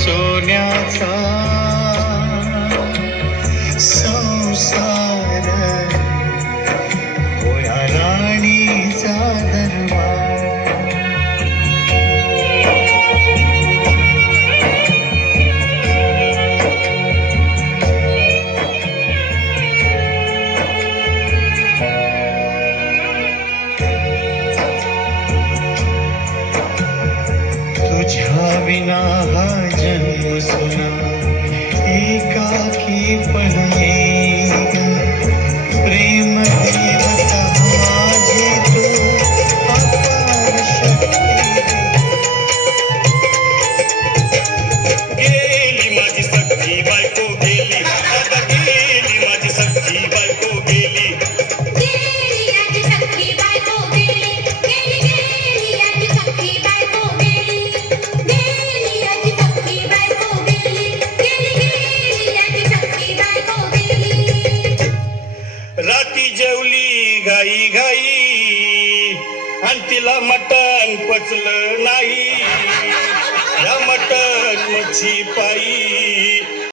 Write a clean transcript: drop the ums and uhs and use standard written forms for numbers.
सोन्याचा संसार होया राणीचा दरबार. तुझ्या विना हा जन्म सुना एकाकीपण येईल. प्रेम देवता माझी तू अपार शक्ती. गेली माझी सख्खी बायको गेली, आता गेली माझी सख्खी बायको गेली. गेली आजी सख्खी बायको गेली, गेली गेली आजी सख्खी बायको गेली, गेली आजी सख्खी बायको गेली, गेली गेली आजी सख्खी बायको गेली. राती जेवली घाई घाई आणि तिला मटण पचलं नाही. या मटण मच्छी पायी